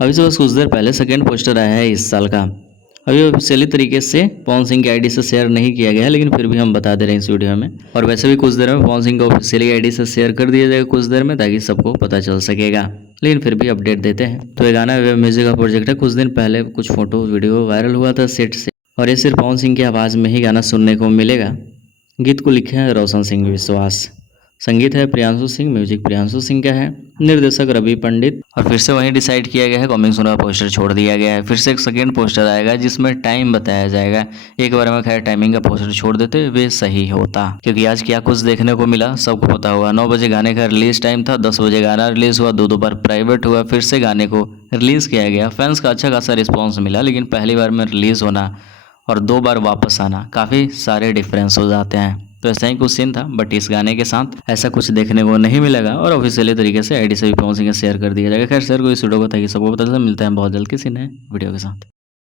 अभी से बस कुछ देर पहले सेकेंड पोस्टर आया है इस साल का। अभी ऑफिशियली तरीके से पवन सिंह की आईडी से शेयर नहीं किया गया है, लेकिन फिर भी हम बता दे रहे हैं इस वीडियो में। और वैसे भी कुछ देर में पवन सिंह को ऑफिशियली आईडी से शेयर कर दिया जाएगा कुछ देर में, ताकि सबको पता चल सकेगा। लेकिन फिर भी अपडेट देते हैं। तो ये गाना वेब म्यूजिक का प्रोजेक्ट है। कुछ दिन पहले कुछ फोटो वीडियो वायरल हुआ था सेट से, और ये सिर्फ पवन सिंह की आवाज़ में ही गाना सुनने को मिलेगा। गीत को लिखे हैं रोशन सिंह विश्वास, संगीत है प्रियांशु सिंह, म्यूजिक प्रियांशु सिंह का है, निर्देशक रवि पंडित। और फिर से वहीं डिसाइड किया गया है, कमिंग सून का पोस्टर छोड़ दिया गया है। फिर से एक सेकेंड पोस्टर आएगा जिसमें टाइम बताया जाएगा। एक बार में खैर टाइमिंग का पोस्टर छोड़ देते वे सही होता, क्योंकि आज क्या कुछ देखने को मिला सबको पता हुआ। 9 बजे गाने का रिलीज टाइम था, 10 बजे गाना रिलीज हुआ, दो बार प्राइवेट हुआ, फिर से गाने को रिलीज किया गया। फैंस का अच्छा खासा रिस्पॉन्स मिला, लेकिन पहली बार में रिलीज होना और 2 बार वापस आना काफ़ी सारे डिफरेंस हो जाते हैं। तो ऐसा ही कुछ सीन था, बट इस गाने के साथ ऐसा कुछ देखने को नहीं मिलेगा। और ऑफिशियली तरीके से आईडी से भी पवन सिंह शेयर कर दिया जाएगा। खैर शेयर को इस वीडियो को ताकि सबको पता चले। मिलता है बहुत जल्द किसी नए वीडियो के साथ।